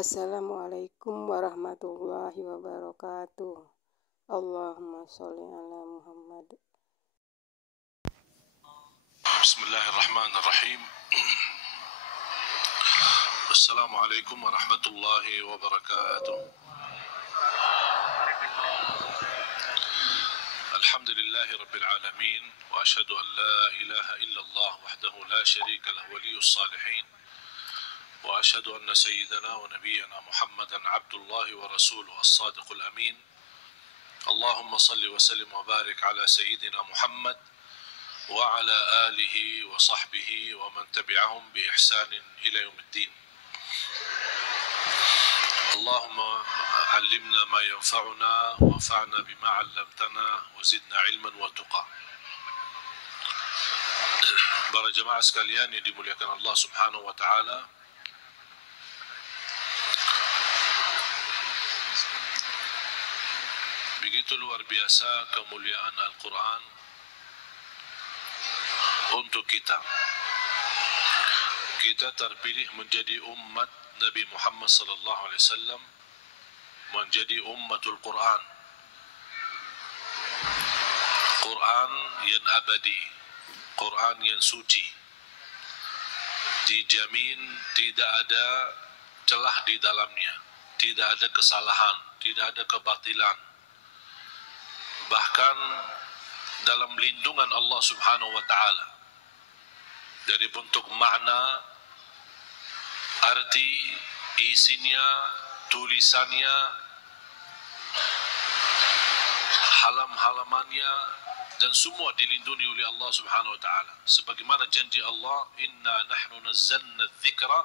Assalamualaikum warahmatullahi wabarakatuh. Allahumma sholli ala Muhammad. Bismillahirrahmanirrahim. Assalamualaikum warahmatullahi wabarakatuh. Alhamdulillahi rabbil alamin. Wa ashhadu an la ilaha illallah wahdahu la sharika lahu waliyus salihin. Wa ashhadu anna sayyidana wa nabiyyana Muhammadan abdullahi wa rasuluhu as-sadiqul amin. Allahumma salli wa sallim wa barik ala sayyidina Muhammad wa ala alihi wa sahbihi wa man tabi'ahum bi ihsanin ila yaumiddin. Allahumma allimna ma yanfa'una wa anfa'na bima 'allamtana wa zidna ilman wa tuqa. Para jemaah sekalian yang dimuliakan Allah Subhanahu wa taala, begitu luar biasa kemuliaan Al-Quran untuk kita. Kita terpilih menjadi umat Nabi Muhammad sallallahu alaihi wasallam, menjadi ummatul Quran. Quran yang abadi, Quran yang suci. Dijamin tidak ada celah di dalamnya, tidak ada kesalahan, tidak ada kebatilan. Bahkan dalam lindungan Allah Subhanahu wa taala, dari bentuk makna, arti, isinya, tulisannya, halam-halamannya, dan semua dilindungi oleh Allah Subhanahu wa taala. Sebagaimana janji Allah, inna nahnu nazzalna dzikra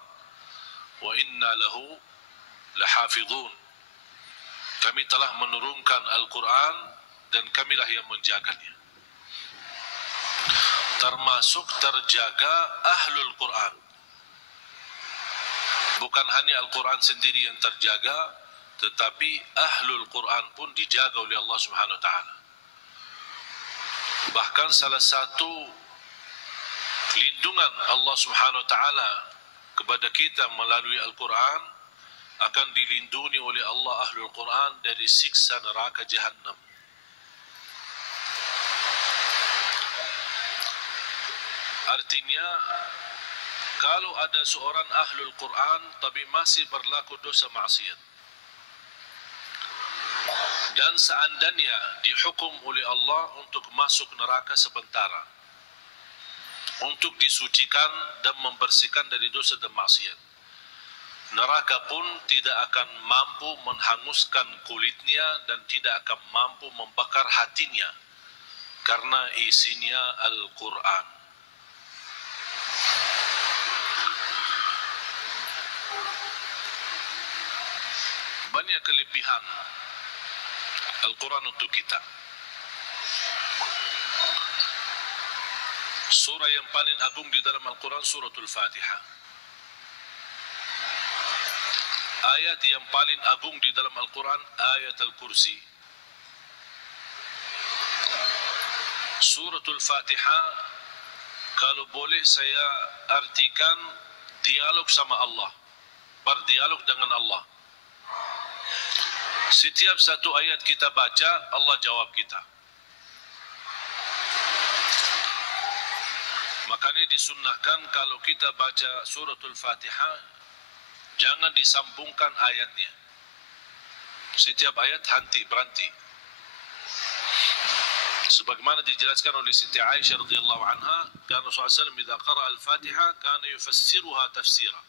wa inna lahu lahafizun. Kami telah menurunkan Al-Quran dan kamilah yang menjaganya. Termasuk terjaga ahlul Quran. Bukan hanya Al-Quran sendiri yang terjaga, tetapi ahlul Quran pun dijaga oleh Allah Subhanahu wa taala. Bahkan salah satu lindungan Allah Subhanahu wa taala kepada kita melalui Al-Quran, akan dilindungi oleh Allah ahlul Quran dari siksa neraka Jahannam. Artinya, kalau ada seorang ahlul Quran tapi masih berlaku dosa maksiat, dan seandainya dihukum oleh Allah untuk masuk neraka sementara, untuk disucikan dan membersihkan dari dosa dan maksiat, neraka pun tidak akan mampu menghanguskan kulitnya dan tidak akan mampu membakar hatinya, karena isinya Al-Quran. Banyak kelebihan Al-Quran untuk kita. Surah yang paling agung di dalam Al-Quran suratul Fatihah. Ayat yang paling agung di dalam Al-Quran ayat Al-Kursi. Suratul Fatihah, kalau boleh saya artikan dialog sama Allah, berdialog dengan Allah. Setiap satu ayat kita baca, Allah jawab kita. Makanya disunnahkan kalau kita baca suratul Fatihah, jangan disambungkan ayatnya. Setiap ayat berhenti. Sebagaimana dijelaskan oleh Siti Aisyah radhiyallahu anha, kana Rasulullah SAW idza qara'a al-Fatihah kana yufassiruha tafsira.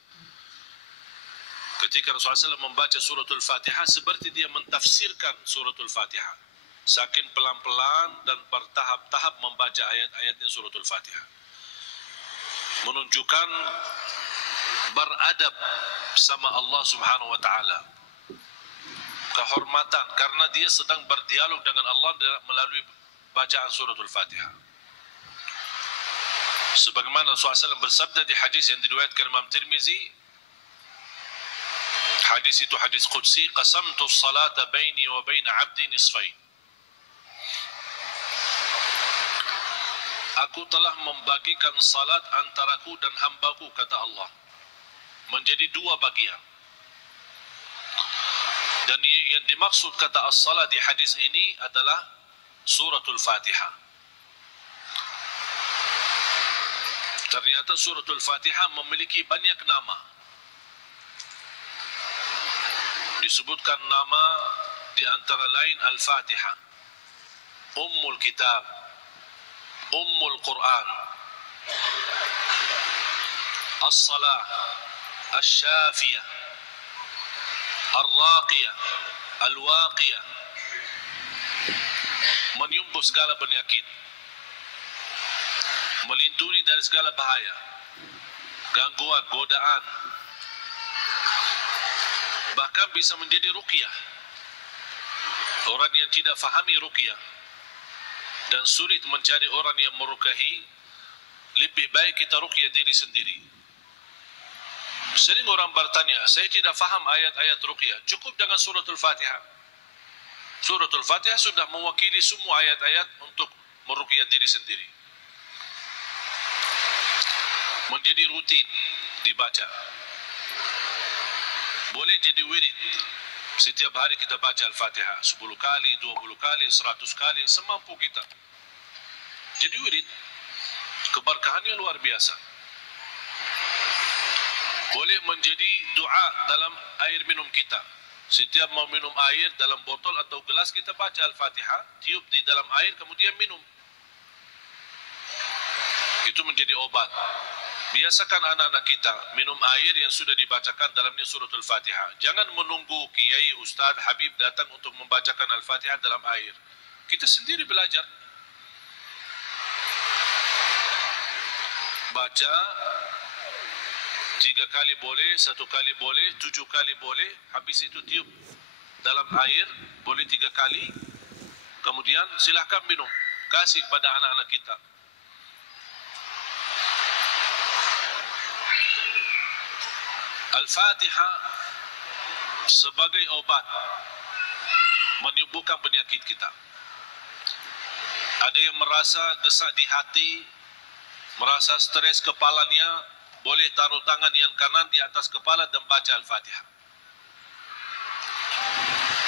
Ketika Rasulullah SAW membaca suratul Fatihah, seperti dia mentafsirkan suratul Fatihah. Saking pelan-pelan dan bertahap-tahap membaca ayat-ayatnya suratul Fatihah. Menunjukkan beradab sama Allah Subhanahu wa taala. Kehormatan, karena dia sedang berdialog dengan Allah melalui bacaan suratul Fatihah. Sebagaimana Rasulullah SAW bersabda di hadis yang diriwayatkan Imam Tirmizi, hadis itu hadis qudsi, qasamtu as-salata baini wa baina 'abdi nisfain. Aku telah membagikan salat antaraku dan hambaku, kata Allah, menjadi dua bagian. Dan yang dimaksud kata as-salat di hadis ini adalah suratul Fatihah. Ternyata suratul Fatihah memiliki banyak nama. Disebutkan nama di antara lain Al-Fatihah, Ummul Kitab, Ummul Quran, As-Salah, Asy-Syafiyah, Ar-Raqiyah, Al-Waqiyah, menyembuh segala penyakit, melindungi dari segala bahaya, gangguan, godaan, bahkan bisa menjadi ruqyah. Orang yang tidak fahami ruqyah dan sulit mencari orang yang meruqyahi, lebih baik kita ruqyah diri sendiri. Sering orang bertanya, saya tidak faham ayat-ayat ruqyah, cukup dengan suratul Fatihah. Suratul Fatihah sudah mewakili semua ayat-ayat untuk meruqyah diri sendiri. Menjadi rutin dibaca. Boleh jadi wirid. Setiap hari kita baca Al-Fatihah 10 kali, 20 kali, 100 kali, semampu kita. Jadi wirid. Keberkahannya luar biasa. Boleh menjadi doa dalam air minum kita. Setiap mau minum air dalam botol atau gelas, kita baca Al-Fatihah, tiup di dalam air, kemudian minum. Itu menjadi obat. Biasakan anak-anak kita minum air yang sudah dibacakan dalamnya suratul Fatihah. Jangan menunggu kiai, ustaz, habib datang untuk membacakan Al-Fatihah dalam air. Kita sendiri belajar. Baca 3 kali boleh, 1 kali boleh, 7 kali boleh. Habis itu tiup dalam air, boleh 3 kali. Kemudian silahkan minum. Kasih kepada anak-anak kita. Al-Fatihah sebagai obat menyembuhkan penyakit kita. Ada yang merasa gesak di hati, merasa stres kepalanya, boleh taruh tangan yang kanan di atas kepala dan baca Al-Fatihah.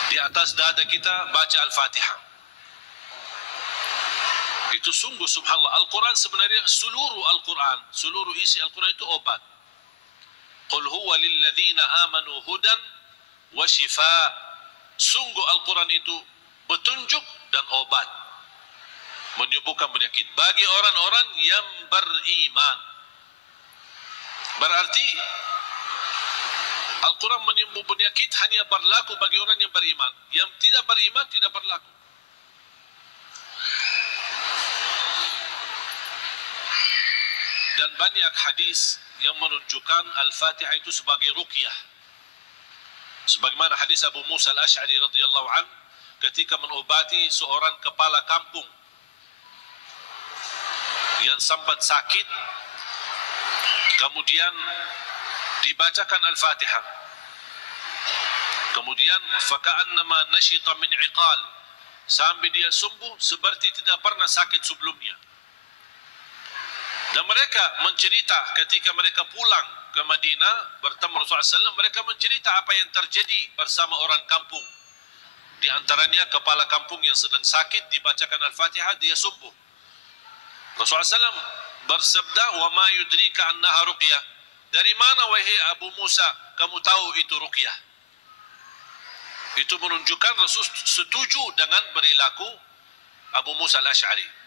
Di atas dada kita baca Al-Fatihah. Itu sungguh subhanallah. Al-Quran sebenarnya seluruh isi Al-Quran itu obat. Qul huwa lilladzina amanu hudan wa shifa. Sungguh Al-Quran itu petunjuk dan obat, menyembuhkan penyakit bagi orang-orang yang beriman. Berarti Al-Quran menyembuh penyakit hanya berlaku bagi orang yang beriman. Yang tidak beriman tidak berlaku. Dan banyak hadis yang menunjukkan Al-Fatihah itu sebagai ruqyah. Sebagaimana hadis Abu Musa Al-Asy'ari radhiyallahu an ketika mengobati seorang kepala kampung yang sempat sakit, kemudian dibacakan Al-Fatihah. Kemudian faka'annama nashita min 'iqal, sampai dia sembuh seperti tidak pernah sakit sebelumnya. Dan mereka mencerita ketika mereka pulang ke Madinah bertemu Rasulullah SAW, mereka mencerita apa yang terjadi bersama orang kampung. Di antaranya kepala kampung yang sedang sakit, dibacakan Al-Fatihah, dia sembuh. Rasulullah SAW bersabda, "Wa ma yudrika annaha ruqyah." Dari mana wahai Abu Musa kamu tahu itu ruqyah? Itu menunjukkan Rasul setuju dengan perilaku Abu Musa Al-Asy'ari.